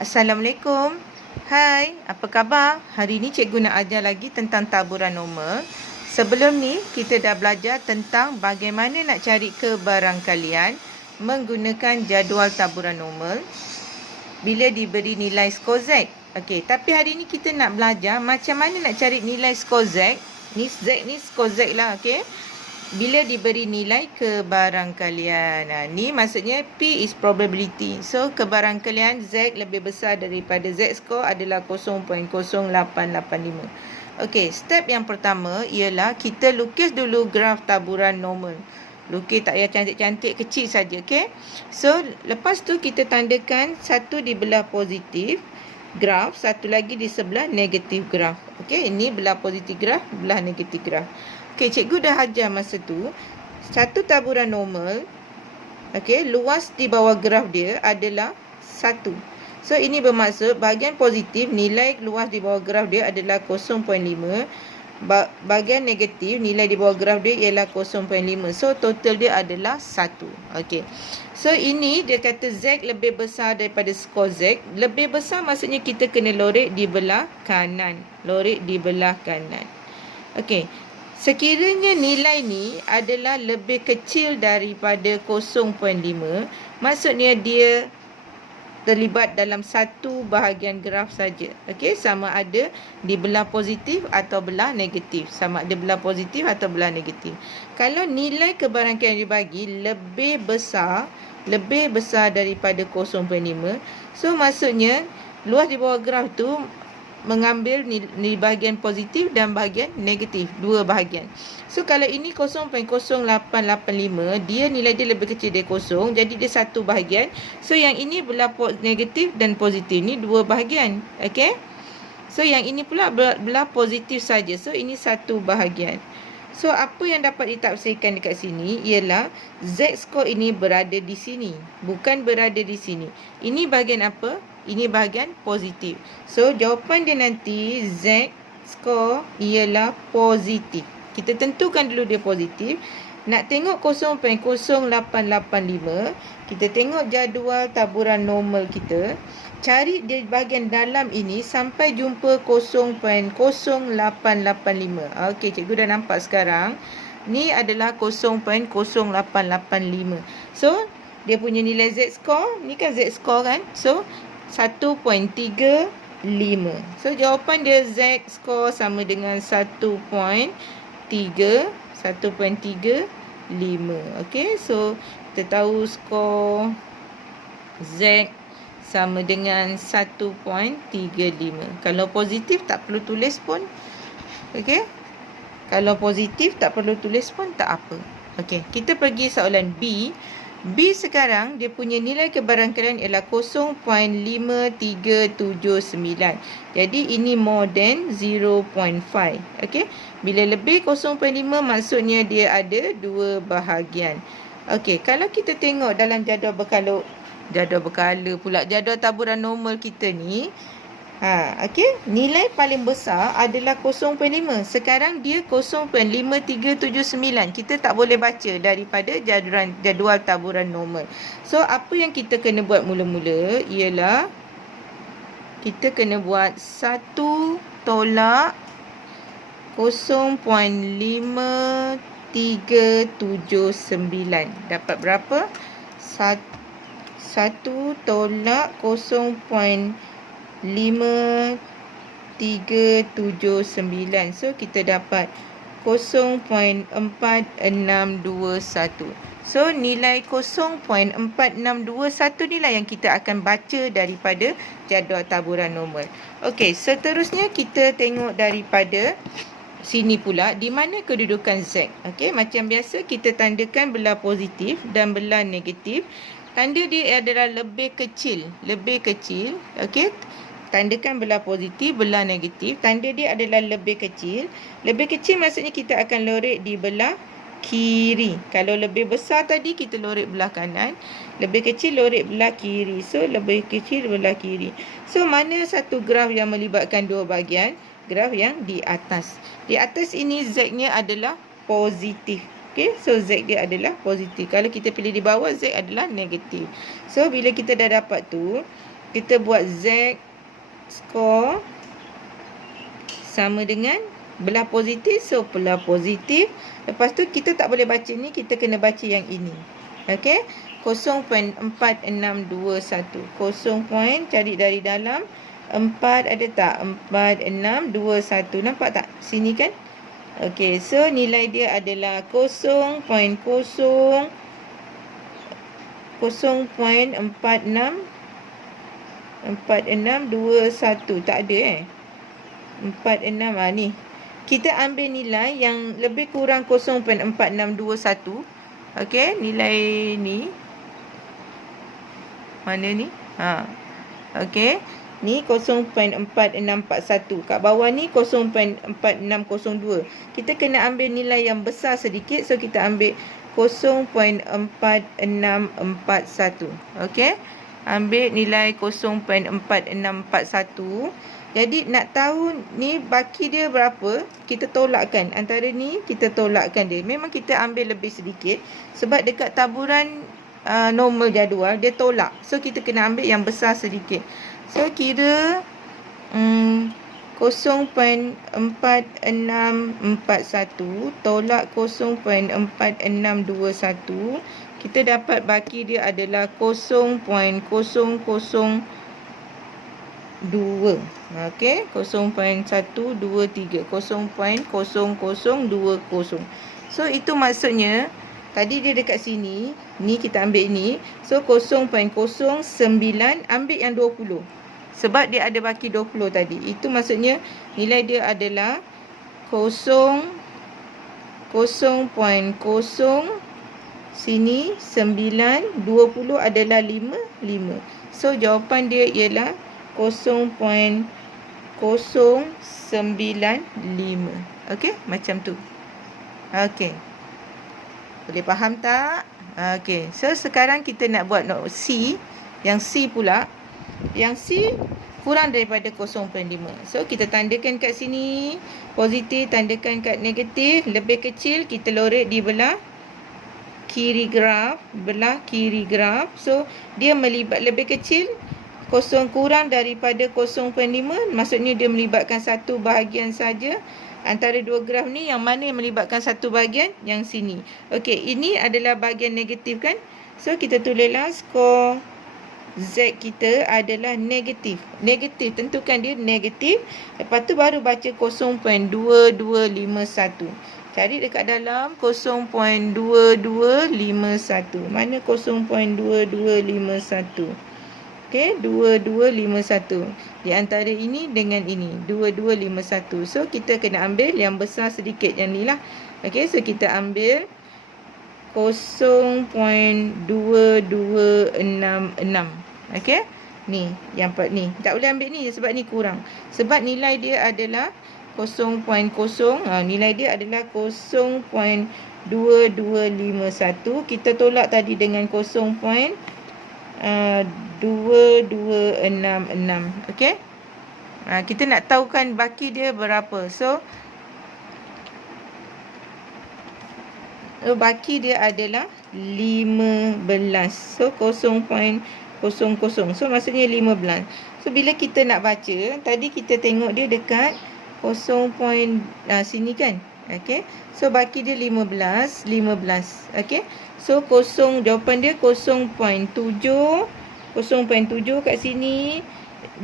Assalamualaikum. Hai, apa khabar? Hari ni cikgu nak ajar lagi tentang taburan normal. Sebelum ni, kita dah belajar tentang bagaimana nak cari kebarangkalian menggunakan jadual taburan normal bila diberi nilai skor Z. Okey, tapi hari ni kita nak belajar macam mana nak cari nilai skor Z. Ni Z ni skor Z lah, okey. Bila diberi nilai kebarangkalian. Ni maksudnya P is probability. So, kebarangkalian Z lebih besar daripada Z score adalah 0.0885. Okey, step yang pertama ialah kita lukis dulu graf taburan normal. Lukis tak payah cantik-cantik, kecil saja, okey. So, lepas tu kita tandakan satu di belah positif graf, satu lagi di sebelah negatif graf. Okey, ini belah positif graf, belah negatif graf. Okey, cikgu dah ajar masa tu. Satu taburan normal, okey, luas di bawah graf dia adalah 1. So, ini bermaksud bahagian positif, nilai luas di bawah graf dia adalah 0.5. Bahagian negatif, nilai di bawah graf dia ialah 0.5. So, total dia adalah 1. Okey. So, ini dia kata Z lebih besar daripada skor Z. Lebih besar maksudnya kita kena lorek di belah kanan. Lorek di belah kanan. Okey. Sekiranya nilai ni adalah lebih kecil daripada 0.5, maksudnya dia terlibat dalam satu bahagian graf saja. Okey, sama ada di belah positif atau belah negatif. Sama ada belah positif atau belah negatif. Kalau nilai kebarangkalian dibagi lebih besar daripada 0.5, so maksudnya luas di bawah graf tu mengambil nilai bahagian positif dan bahagian negatif, dua bahagian. So, kalau ini 0.0885, dia nilai dia lebih kecil dari 0, jadi dia satu bahagian. So, yang ini belah negatif dan positif, ni dua bahagian. Okey? So, yang ini pula belah positif saja. So, ini satu bahagian. So, apa yang dapat ditafsirkan dekat sini ialah Z skor ini berada di sini, bukan berada di sini. Ini bahagian apa? Ini bahagian positif. So, jawapan dia nanti Z skor ialah positif. Kita tentukan dulu dia positif. Nak tengok 0.0885, kita tengok jadual taburan normal kita. Cari di bahagian dalam ini sampai jumpa 0.0885. Okey, cikgu dah nampak sekarang. Ni adalah 0.0885. So, dia punya nilai Z score. Ni kan Z score kan? So, 1.35. So, jawapan dia Z score sama dengan 1.35. Okey, so kita tahu skor Z sama dengan 1.35. Kalau positif tak perlu tulis pun. Okey. Kalau positif tak perlu tulis pun tak apa. Okey, kita pergi soalan B. B sekarang dia punya nilai kebarangkalian ialah 0.5379. Jadi ini more than 0.5. Okey. Bila lebih 0.5 maksudnya dia ada dua bahagian. Okey, kalau kita tengok dalam jadual berkala pula, jadual taburan normal kita ni, okey, nilai paling besar adalah 0.5. Sekarang dia 0.5379. Kita tak boleh baca daripada jadual taburan normal. So, apa yang kita kena buat mula-mula ialah kita kena buat 1 tolak 0.5379. Dapat berapa? 1 tolak 0.5379. So, kita dapat 0.4621. So, nilai 0.4621 ni lah yang kita akan baca daripada jadual taburan normal. Okey, seterusnya kita tengok daripada sini pula, di mana kedudukan Z. Okey, macam biasa kita tandakan belah positif dan belah negatif. Tanda dia adalah lebih kecil. Okey, tandakan belah positif, belah negatif. Tanda dia adalah lebih kecil. Lebih kecil maksudnya kita akan lorek di belah kiri. Kalau lebih besar tadi kita lorek belah kanan. Lebih kecil lorek belah kiri. So, lebih kecil belah kiri. So, mana satu graf yang melibatkan dua bahagian? Graf yang di atas. Di atas ini Z-nya adalah positif. Okey, so Z dia adalah positif. Kalau kita pilih di bawah, Z adalah negatif. So, bila kita dah dapat tu, kita buat Z skor sama dengan belah positif. So, belah positif. Lepas tu, kita tak boleh baca ni. Kita kena baca yang ini. Okey. 0.4621. 0. Cari dari dalam. 4 ada tak? 4621. Nampak tak? Sini kan? Okey. So, nilai dia adalah 0.4621. Tak ada 46 ni. Kita ambil nilai yang lebih kurang 0.4621. Okey, nilai ni. Mana ni? Okey. Ni 0.4641. Kat bawah ni 0.4602. Kita kena ambil nilai yang besar sedikit. So, kita ambil 0.4641. Okey. Ambil nilai 0.4641. Jadi nak tahu ni baki dia berapa, kita tolakkan. Antara ni kita tolakkan dia. Memang kita ambil lebih sedikit sebab dekat taburan normal jadual dia tolak. So kita kena ambil yang besar sedikit. So kira 0.4641 tolak 0.4621, kita dapat baki dia adalah 0.002. Okey, 0.123, 0.0020. So itu maksudnya tadi dia dekat sini, ni kita ambil ni. So 0.09 ambil yang 20. Sebab dia ada baki 20 tadi. Itu maksudnya nilai dia adalah 0.0 sini 9, 20 adalah 5. So jawapan dia ialah 0.095. Okey, macam tu. Okey. Boleh faham tak? Okey. So sekarang kita nak buat C. Yang C pula. Yang C kurang daripada 0.5. So kita tandakan kat sini. Positif, tandakan kat negatif. Lebih kecil kita lorek di belah kiri graf. So dia melibat lebih kecil. 0 kurang daripada 0.5. Maksudnya dia melibatkan satu bahagian saja. Antara dua graf ni, yang mana yang melibatkan satu bahagian? Yang sini. Okey, ini adalah bahagian negatif kan? So kita tulislah skor Z kita adalah negatif. Negatif, tentukan dia negatif. Lepas tu baru baca 0.2251. Cari dekat dalam 0.2251. Mana 0.2251? Okey, 2251. Di antara ini dengan ini, 2251. So kita kena ambil yang besar sedikit, yang ni lah. Okey, so kita ambil 0.2266. Okey, ni yang part ni. Tak boleh ambil ni sebab ni kurang. Sebab nilai dia adalah 0.0. Nilai dia adalah 0.2251. Kita tolak tadi dengan 0.2266. Okey. Kita nak tahukan baki dia berapa. So baki dia adalah 15. So 0.00. So maksudnya 15. So bila kita nak baca, tadi kita tengok dia dekat 0. Sini kan. Okey. So baki dia 15. Okey. So jawapan dia 0.7. 0.7 kat sini.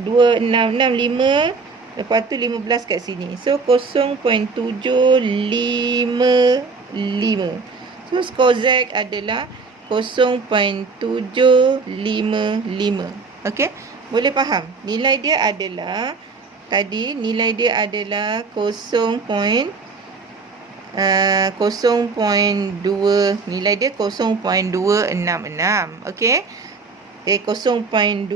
2665. Lepas tu 15 kat sini. So 0.755. So skor Z adalah 0.755. Okey. Boleh faham? Nilai dia adalah tadi nilai dia adalah 0.2. Nilai dia 0.266. Okey. 0.2251.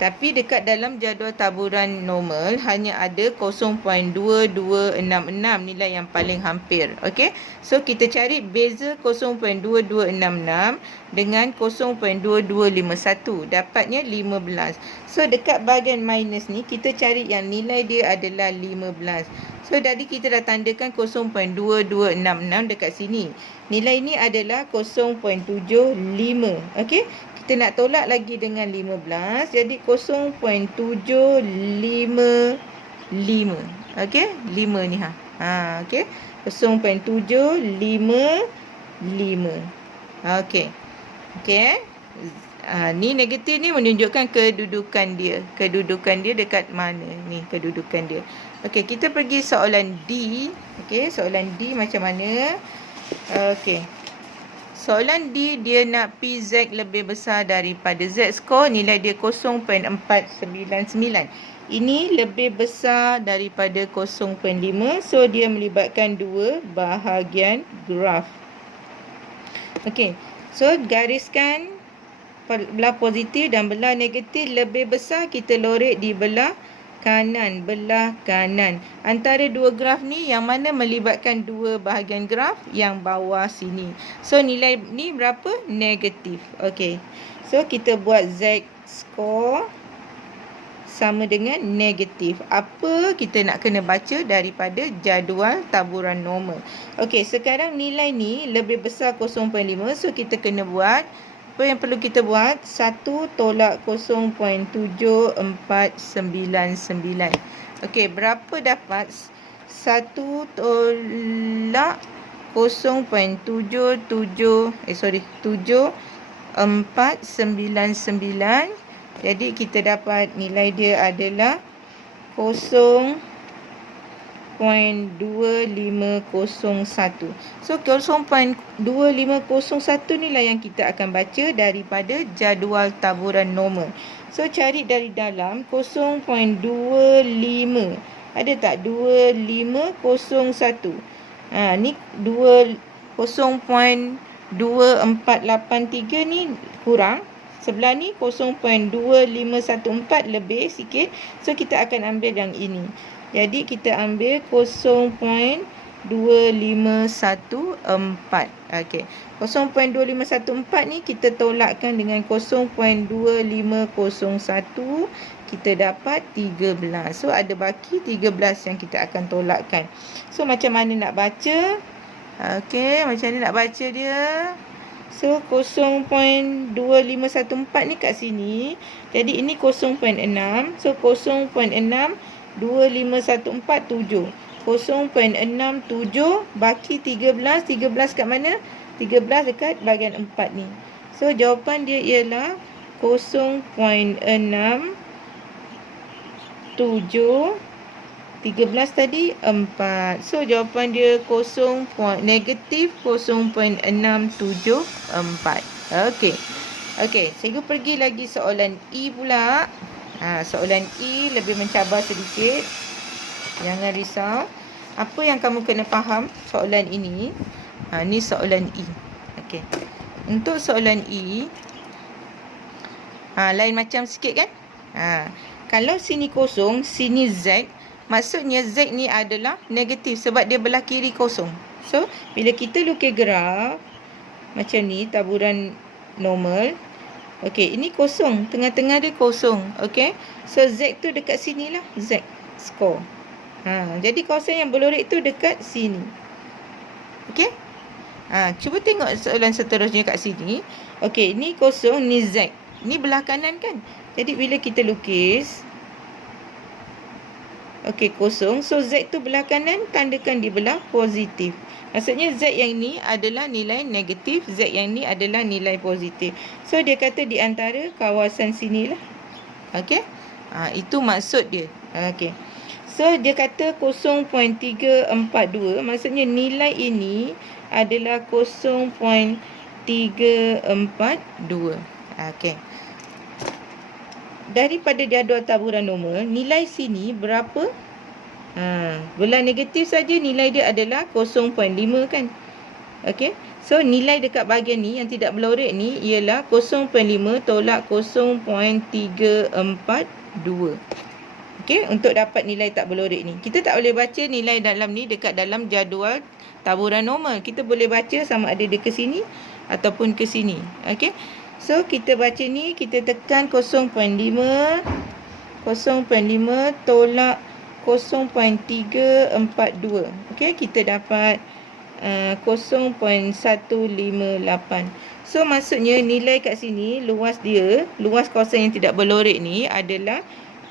Tapi dekat dalam jadual taburan normal hanya ada 0.2266 nilai yang paling hampir. Okey. So kita cari beza 0.2266 dengan 0.2251. Dapatnya 15. So dekat bahagian minus ni kita cari yang nilai dia adalah 15. So tadi kita dah tandakan 0.2266 dekat sini. Nilai ni adalah 0.75. Okey. kita nak tolak lagi dengan 15. Jadi 0.755. Okey, 5 ni okey. 0.755. Okey. Okey. Ni negatif ni menunjukkan kedudukan dia. Kedudukan dia dekat mana? Ni kedudukan dia. Okey, kita pergi soalan D. Okey, soalan D macam mana? Okey. Soalan D, dia nak PZ lebih besar daripada Z score, nilai dia 0.499. Ini lebih besar daripada 0.5, so dia melibatkan dua bahagian graf. Okey, so gariskan belah positif dan belah negatif lebih besar, kita lorek di belah kanan, antara dua graf ni yang mana melibatkan dua bahagian graf yang bawah sini. So nilai ni berapa? Negatif. Okey, so kita buat Z score sama dengan negatif. Apa kita nak kena baca daripada jadual taburan normal? Okey, sekarang nilai ni lebih besar 0.5, so kita kena buat apa yang perlu kita buat? 1 tolak 0.7499. Okey, berapa dapat 1 tolak 7499. Jadi kita dapat nilai dia adalah 0.2501. So 0.2501 ni lah yang kita akan baca daripada jadual taburan normal. So cari dari dalam 0.25. Ada tak 2501? Ni 0.2483 ni kurang. Sebelah ni 0.2514 lebih sikit. So kita akan ambil yang ini. Jadi kita ambil 0.2514. Okey. 0.2514 ni kita tolakkan dengan 0.2501. Kita dapat 13. So ada baki 13 yang kita akan tolakkan. So macam mana nak baca? Okey, macam mana nak baca dia? So 0.2514 ni kat sini. Jadi ini 0.6. So 0.6 2514 7. 0.67 baki 13. 13 kat mana? 13 dekat bahagian 4 ni. So jawapan dia ialah 0.67. 13 tadi 4. So jawapan dia negatif 0.674. Okey. Okey, cikgu pergi lagi soalan E pula. Soalan E lebih mencabar sedikit. Jangan risau. Apa yang kamu kena faham soalan ini? Ni soalan E. Okey. Untuk soalan E, lain macam sikit kan? Kalau sini kosong, sini Z, maksudnya Z ni adalah negatif sebab dia belah kiri kosong. So, bila kita lukis graf macam ni, taburan normal. Okey, ini kosong. Tengah-tengah dia kosong. Okey. So, Z tu dekat sini lah. Z score. Jadi, kawasan yang berlorek tu dekat sini. Okey. Cuba tengok soalan seterusnya kat sini. Okey, ni kosong, ni Z. Ni belah kanan kan? Jadi, bila kita lukis, okey, kosong. So, Z tu belah kanan, tandakan di belah positif. Maksudnya, Z yang ni adalah nilai negatif. Z yang ni adalah nilai positif. So, dia kata di antara kawasan sinilah. Okey. Itu maksud dia. Okey. So, dia kata 0.342. Maksudnya, nilai ini adalah 0.342. Okey. Daripada jadual taburan normal, nilai sini berapa? Belah negatif saja nilai dia adalah 0.5 kan? Okey. So, nilai dekat bahagian ni yang tidak berlorek ni ialah 0.5 tolak 0.342. Okey, untuk dapat nilai tak berlorek ni. Kita tak boleh baca nilai dalam ni dekat dalam jadual taburan normal. Kita boleh baca sama ada dia ke sini ataupun ke sini. Okey. So, kita baca ni, kita tekan 0.5 tolak 0.342. Okey, kita dapat 0.158. So maksudnya nilai kat sini, luas dia, luas kawasan yang tidak berlorek ni adalah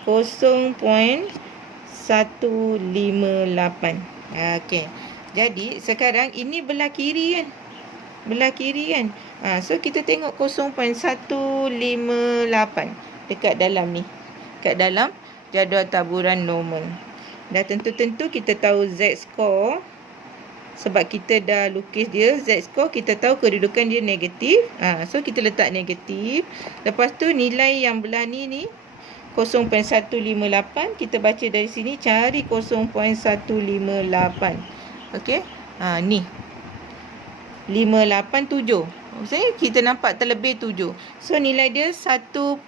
0.158. Okey. Jadi sekarang ini belah kiri kan? Belah kiri kan? So kita tengok 0.158 dekat dalam ni. Dekat dalam jadual taburan normal. Dah tentu-tentu kita tahu Z score. Sebab kita dah lukis dia, Z score kita tahu kedudukan dia negatif. So kita letak negatif. Lepas tu nilai yang belah ni 0.158. Kita baca dari sini, cari 0.158. Okey. Ni 587. Maksudnya kita nampak terlebih 7. So nilai dia 1.00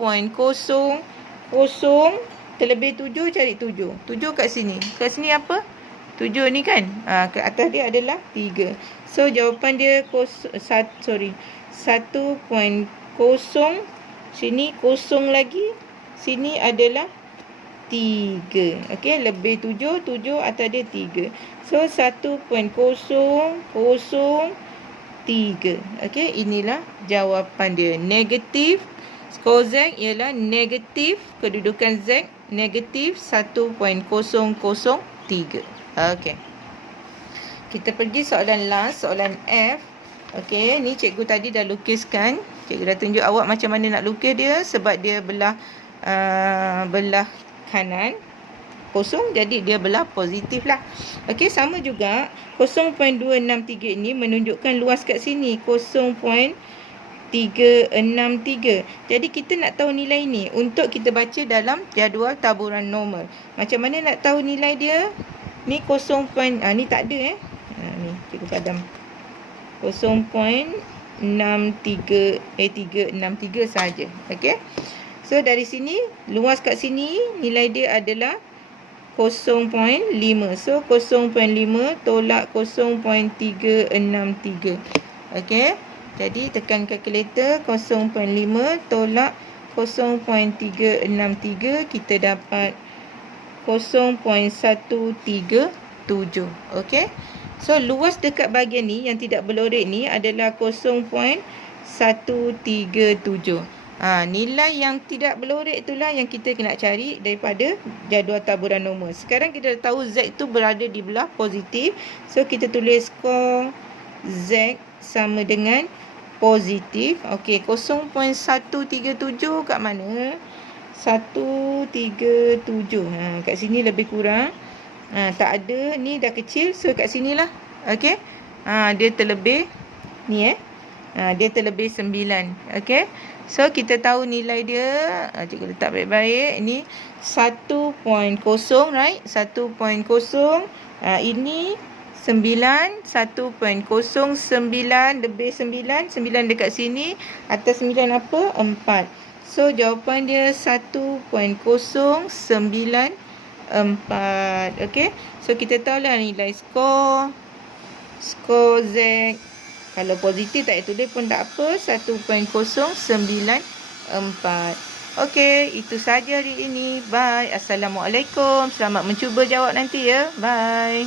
terlebih 7, cari 7. 7 kat sini. Kat sini apa? 7 ni kan? Ke atas dia adalah 3. So jawapan dia 1.0. Sini kosong lagi. Sini adalah 3. Okey, lebih 7, 7 atas dia 3. So 1.003. Okey, inilah jawapan dia. Negatif. Skor Z ialah negatif. Kedudukan Z negatif 1.003. Okey. Kita pergi soalan last, soalan F. Okey, ni cikgu tadi dah lukiskan. Cikgu dah tunjuk awak macam mana nak lukis dia sebab dia belah kanan kosong, jadi dia belah positif lah. Okey, sama juga 0.263 ni menunjukkan luas kat sini 0.363. Jadi kita nak tahu nilai ni untuk kita baca dalam jadual taburan normal. Macam mana nak tahu nilai dia? Ni 0. Ni tak ada ni cikgu padam. 0.363 saja. Okey. So dari sini luas kat sini nilai dia adalah 0.5. So 0.5 tolak 0.363. Okey. Jadi tekan kalkulator, 0.5 tolak 0.363, kita dapat 0.137. Okey. So luas dekat bahagian ni yang tidak berlorek ni adalah 0.137. Nilai yang tidak berlorek itulah yang kita nak cari daripada jadual taburan normal. Sekarang kita dah tahu Z tu berada di belah positif. So kita tulis skor Z sama dengan positif. Okey, 0.137 kat mana? 137. Kat sini lebih kurang. Tak ada. Ni dah kecil. So kat sinilah. Okey. Dia terlebih ni dia terlebih 9. Okey. So kita tahu nilai dia. Cikgu letak baik-baik. Ini 1.0, right? 1.0. Ini 9. 1.09 lebih 9. 9 dekat sini. Atas 9 apa? 4. So jawapan dia 1.094. Okey. So kita tahulah nilai skor Z. Kalau positif tak tulis pun tak apa. 1.094. Okey, itu saja hari ini. Bye. Assalamualaikum. Selamat mencuba jawab nanti ya. Bye.